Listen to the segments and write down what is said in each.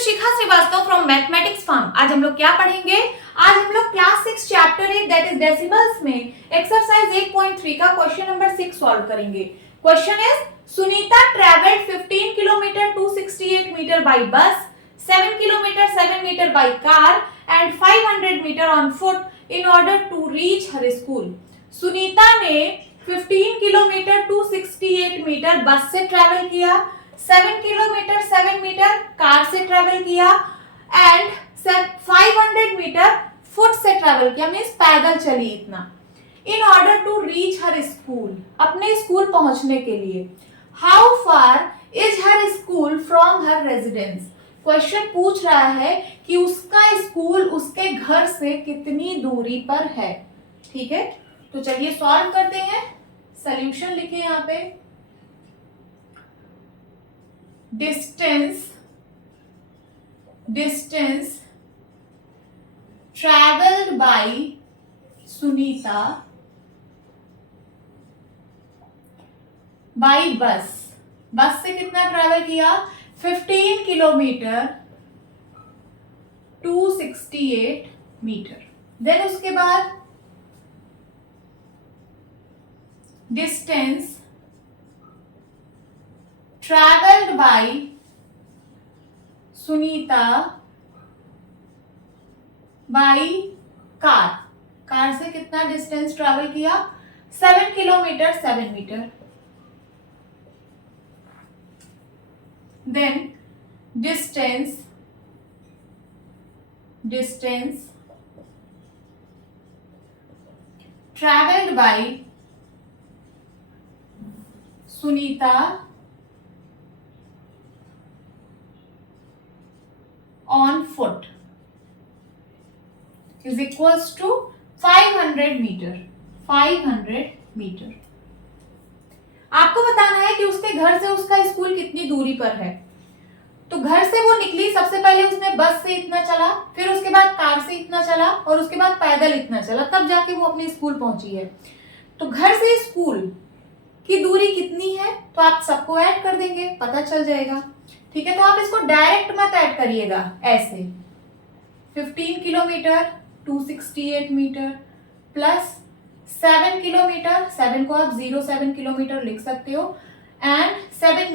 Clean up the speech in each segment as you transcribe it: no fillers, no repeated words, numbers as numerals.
Shikha Srivastava from mathematics farm. आज हम लोग क्या पढ़ेंगे? आज हम लोग class 6 chapter 8 that is decimals में एक्सरसाइज 8.3 का क्वेश्चन नंबर 6 सॉल्व करेंगे। Question is Sunita travelled 15 kilometre 268 metre by bus, 7 kilometre 7 metre by car and 500 metre on foot in order to reach her school. Sunita ने 15 किलोमीटर 268 मीटर बस से travel किया, 7 kilometre 7 metre car से travel किया and 500 metre foot से travel किया, means पैदल चली इतना, in order to reach her school, अपने स्कूल पहुंचने के लिए। How far is her school from her residence. Question पूछ रहा है कि उसका स्कूल उसके घर से कितनी दूरी पर है। ठीक है, तो चलिए सॉल्व करते हैं। सॉल्यूशन लिखे यहां पे। distance traveled by Sunita by bus से कितना ट्रैवल किया? 15 किलोमीटर 268 मीटर। देन उसके बाद distance travelled by Sunita by car से कितना डिस्टेंस ट्रैवल किया? 7 kilometre 7 metre. Then distance travelled by Sunita on foot is equals to 500 metre. 500 metre. आपको बताना है कि उसके घर से उसका स्कूल कितनी दूरी पर है। तो घर से वो निकली, सबसे पहले उसने बस से इतना चला, फिर उसके बाद कार से इतना चला और उसके बाद पैदल इतना चला, तब जाके वो अपने स्कूल पहुंची है। तो घर से स्कूल की दूरी कितनी है तो आप सबको ऐड कर देंगे, पता चल जाएगा। ठीक है, तो आप इसको डायरेक्ट मत ऐड करिएगा, ऐसे 15 किलोमीटर 268 मीटर प्लस 7 किलोमीटर, 7 को आप 07 किलोमीटर लिख सकते हो, एंड 7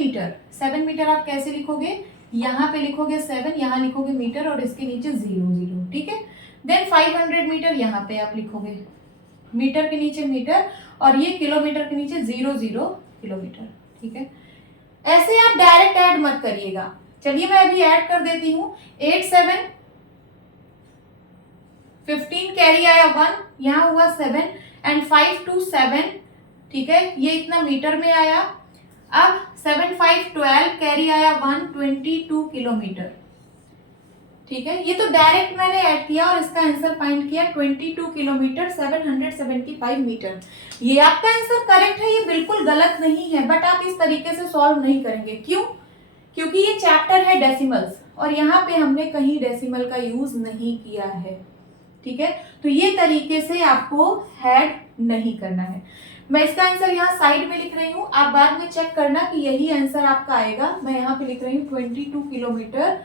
मीटर आप कैसे लिखोगे? यहाँ पे लिखोगे 7, यहाँ लिखोगे मीटर और इसके नीचे 00। ठीक है, देन 500 मीटर यहाँ पे आप लिखोगे, मीटर के नीचे मीटर और ये किलोमीटर के नीचे 00 किलोमीटर। ठीक है, ऐसे आप डायरेक्ट ऐड मत करिएगा। चलिए मैं अभी ऐड कर देती हूँ। 8 7 15 कैरी आया 1, यहाँ हुआ 7 एंड 5 2 7। ठीक है, ये इतना मीटर में आया। अब 7 5 12 कैरी आया 1 22 किलोमीटर। ठीक है, ये तो डायरेक्ट मैंने ऐड किया और इसका आंसर फाइंड किया 22 किलोमीटर 775 मीटर। ये आपका आंसर करेक्ट है, ये बिल्कुल गलत नहीं है, बट आप इस तरीके से सॉल्व नहीं करेंगे। क्यों? क्योंकि ये चैप्टर है डेसिमल्स और यहाँ पे हमने कहीं डेसिमल का यूज नहीं किया है। ठीक है, तो ये तरीके से आपको ऐड नहीं करना है। मैं इसका आंसर यहाँ साइड में लिख रही हूँ, आप बाद में चेक करना कि यही आंसर आपका आएगा। मैं यहाँ पे लिख रही हूँ 22 किलोमीटर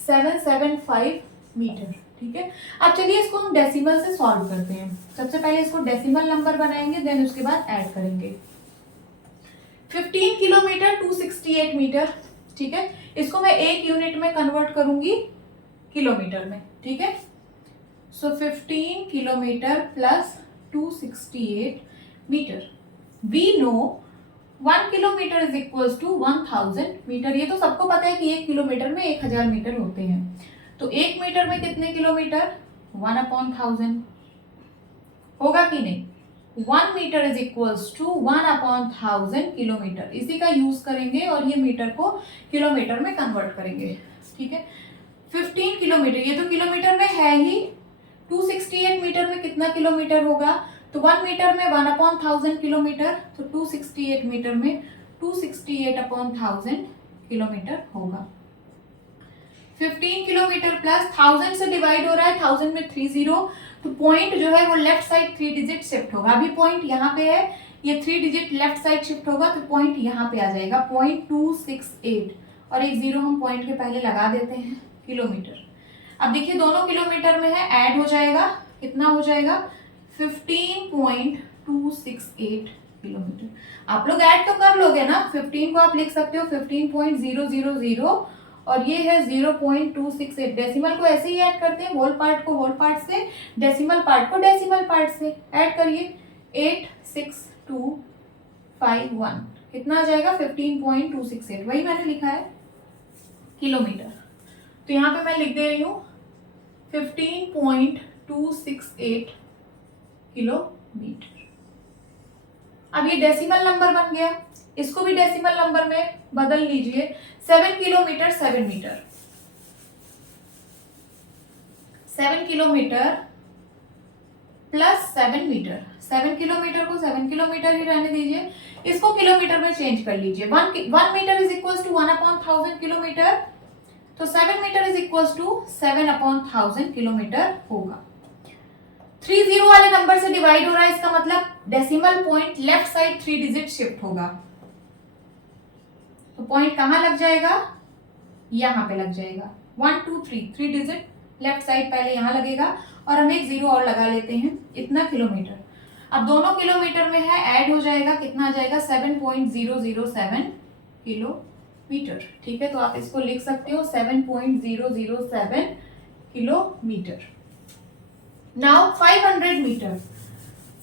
775 मीटर। ठीक है, अब चलिए इसको हम डेसिमल से सॉल्व करते हैं। सबसे पहले इसको डेसिमल नंबर बनाएंगे, देन उसके बाद ऐड करेंगे। 15 किलोमीटर 268 मीटर। ठीक है, इसको मैं एक यूनिट में कन्वर्ट करूंगी किलोमीटर में। ठीक है, so 15 kilometre plus 268 metre. We know 1 kilometre is equal to 1000 metre. ये तो सबको पता है कि 1 किलोमीटर में 1000 मीटर होते हैं। तो 1 मीटर में कितने किलोमीटर? 1/1000 होगा कि नहीं? 1 metre is equal to 1/1000 kilometre. इसी का यूज करेंगे और ये मीटर को किलोमीटर में कन्वर्ट करेंगे। ठीक है, 15 किलोमीटर, ये तो किलोमीटर में है ही। 268 मीटर में कितना किलोमीटर होगा? तो 1 मीटर में 1/1000 किलोमीटर, तो 268 मीटर में 268/1000 किलोमीटर होगा। 15 किलोमीटर प्लस 1000 से डिवाइड हो रहा है, 1000 में 30, तो पॉइंट जो है वो लेफ्ट साइड 3 डिजिट शिफ्ट होगा। अभी पॉइंट यहाँ पे है, ये 3 डिजिट लेफ्ट साइड शिफ्ट होगा तो पॉइंट यहाँ पे आ जाएगा 0.268 और एक जीरो हम पॉइंट के पहले लगा देते हैं किलोमीटर। अब देखिए दोनों किलोमीटर में है, ऐड हो जाएगा, कितना हो जाएगा 15.268 किलोमीटर। आप लोग ऐड तो कर लोगे ना, 15 को आप लिख सकते हो 15.000 और ये है 0.268। डेसिमल को ऐसे ही ऐड करते हैं, होल पार्ट को होल पार्ट से, डेसिमल पार्ट को डेसिमल पार्ट से। ऐड करिए 86251, कितना आ जाएगा 15.268, वही मैंने लिखा है किलोमीटर। तो यहाँ पे मैं लिख दे रही हूँ 15.268 किलोमीटर। अब ये डेसिमल नंबर बन गया, इसको भी डेसिमल नंबर में बदल लीजिए। 7 kilometre 7 metre, 7 kilometre plus 7 metre. 7 kilometre को 7 किलोमीटर ही रहने दीजिए, इसको किलोमीटर में चेंज कर लीजिए। 1 metre is equal to 1/1000 kilometre, तो 7 metre is equal to 7/1000 kilometre होगा। 30 वाले नंबर से डिवाइड हो रहा है, इसका मतलब decimal point left side 3 digit shift होगा। तो पॉइंट कहां लग जाएगा, यहां पे लग जाएगा। 1 2 3 डिजिट लेफ्ट साइड पहले यहां लगेगा और हम एक जीरो और लगा लेते हैं, इतना किलोमीटर। अब दोनों किलोमीटर में है, ऐड हो जाएगा, कितना आ जाएगा 7.007 किलोमीटर। ठीक है, तो आप इसको लिख सकते हो 7.007 किलोमीटर। नाउ 500 मीटर,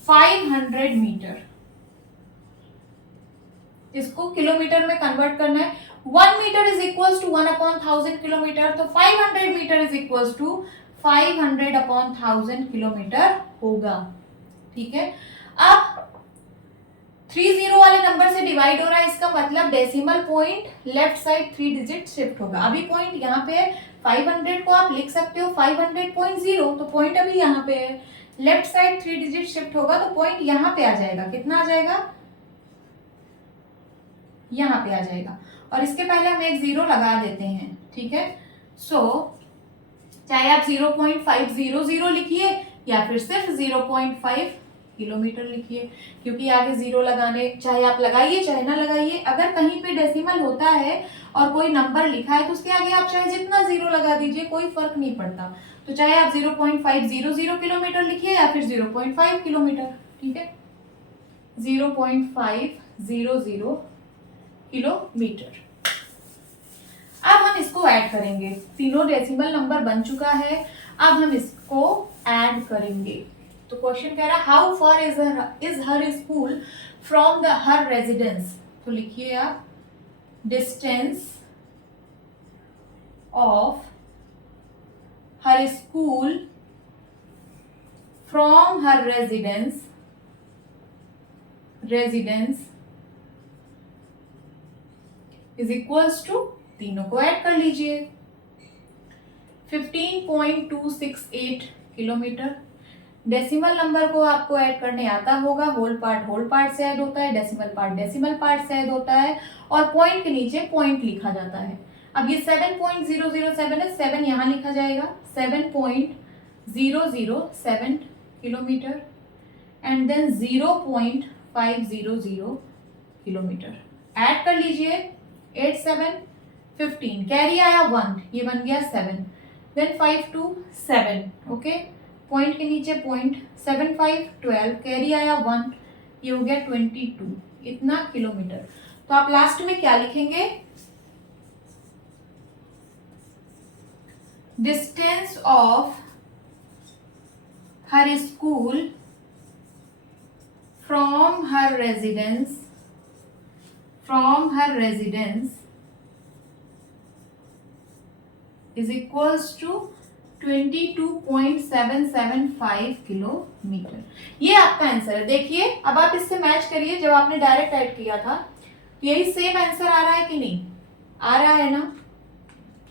500 मीटर, इसको किलोमीटर में कन्वर्ट करना है। 1 metre is equal to 1/1000 kilometre, तो 500 metre is equal to 500/1000 kilometre होगा। ठीक है, अब 30 वाले नंबर से डिवाइड हो रहा है, इसका मतलब decimal point left side 3 digit shift होगा। अभी पॉइंट यहाँ पे है, 500 को आप लिख सकते हो 500.0, तो पॉइंट अभी यहाँ पे है, लेफ्ट साइड 3 डिजिट शिफ्ट होगा तो पॉइंट यहाँ पे आ जाएगा, कितना आ जाएगा, यहाँ पे आ जाएगा। और इसके पहले हम एक जीरो लगा देते हैं। ठीक है, सो चाहे आप 0.500 लिखिए या फिर सिर्फ 0.5 किलोमीटर लिखिए, क्योंकि आगे जीरो लगाने, चाहे आप लगाइए चाहे ना लगाइए, अगर कहीं पे डेसिमल होता है और कोई नंबर लिखा है तो उसके आगे आप चाहे जितना जीरो लगा दीजिए, कोई फर्क नहीं पड़ता। तो चाहे आप 0.500 किलोमीटर लिखिए या फिर 0.5 किलोमीटर। ठीक है, 0.500 किलोमीटर। अब हम इसको ऐड करेंगे, तीनों डेसिमल नंबर बन चुका है, अब हम इसको ऐड करेंगे। तो क्वेश्चन कह रहा है how far is her school from the her residence. तो लिखिए आप distance of her school from her residence is equals to, तीनों को ऐड कर लीजिए, 15.268 किलोमीटर। डेसिमल नंबर को आपको ऐड करने आता होगा, होल पार्ट से ऐड होता है, डेसिमल पार्ट डेसिमल पार्ट से ऐड होता है, और पॉइंट के नीचे पॉइंट लिखा जाता है। अब ये 7.007 है, 7 यहां लिखा जाएगा, 7.007 kilometre and then 0.500 kilometre. Add कर लीजिए, 8 7 15, कैरी आया 1, ये बन गया 7, देन 5 2 7, ओके, पॉइंट के नीचे पॉइंट, 7 5 12, कैरी आया 1, ये हो गया 22, इतना किलोमीटर। तो आप लास्ट में क्या लिखेंगे, distance of her school from her residence is equals to 22.775 kilometre. ये आपका आंसर है। देखिए अब आप इससे मैच करिए, जब आपने डायरेक्ट ऐड किया था तो यही सेम आंसर आ रहा है कि नहीं, आ रहा है ना।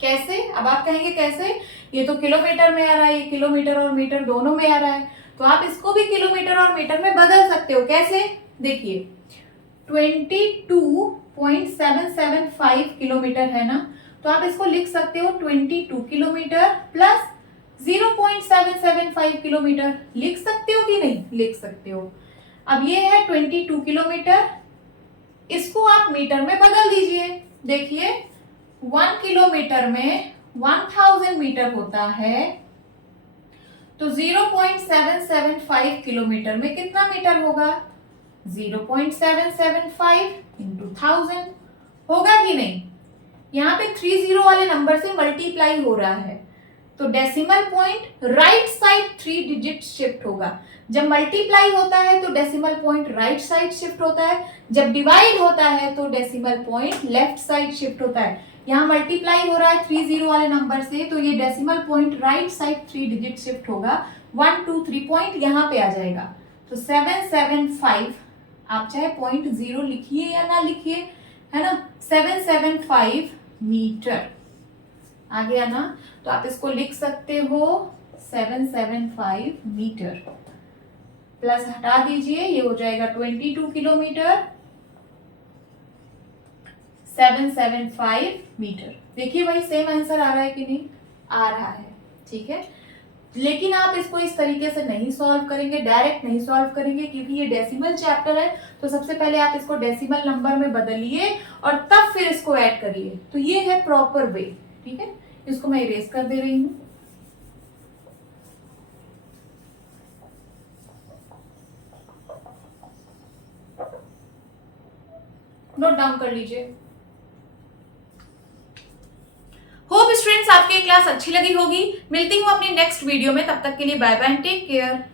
कैसे, अब आप कहेंगे कैसे, ये तो किलोमीटर में आ रहा है, ये किलोमीटर और मीटर दोनों में आ रहा है, तो आप इसको भी किलोमीटर और मीटर में बदल सकते हो। कैसे, देखिए 22.775 किलोमीटर है ना, तो आप इसको लिख सकते हो 22 किलोमीटर प्लस 0.775 किलोमीटर। लिख सकते हो कि नहीं, लिख सकते हो। अब ये है 22 किलोमीटर, इसको आप मीटर में बदल दीजिए। देखिए 1 किलोमीटर में 1000 मीटर होता है तो 0.775 किलोमीटर में कितना मीटर होगा? 0.775 इंटू 1000 होगा कि नहीं? यहाँ पे 30 वाले नंबर से मल्टीप्लाई हो रहा है तो decimal point right side 3 digit shift होगा। जब मल्टीप्लाई होता है तो decimal point right side shift होता है, जब डिवाइड होता है तो decimal point left side shift होता है। यहाँ मल्टीप्लाई हो रहा है 30 वाले नंबर से तो ये decimal point right side 3 digit shift होगा, 1 2 3 पॉइंट यहाँ पे आ जाएगा। तो 775 आप चाहे .0 लिखिए या ना लिखिए, है ना, 775 मीटर आ गया ना। तो आप इसको लिख सकते हो 775 मीटर, प्लस हटा दीजिए ये हो जाएगा 22 किलोमीटर। 775 मीटर। देखिए भाई सेम आंसर आ रहा है कि नहीं? आ रहा है, ठीक है। लेकिन आप इसको इस तरीके से नहीं सॉल्व करेंगे, डायरेक्ट नहीं सॉल्व करेंगे, क्योंकि ये डेसिमल चैप्टर है। तो सबसे पहले आप इसको डेसिमल नंबर में बदलिए और तब फिर इसको ऐड करिए। तो ये है प्रॉपर वे, ठीक है। इसको मैं इरेज कर दे रही हूं। नोट डाउन कर लीजिए। होप स्टूडेंट्स आपके क्लास अच्छी लगी होगी। मिलती हूँ अपनी नेक्स्ट वीडियो में, तब तक के लिए bye bye and take care.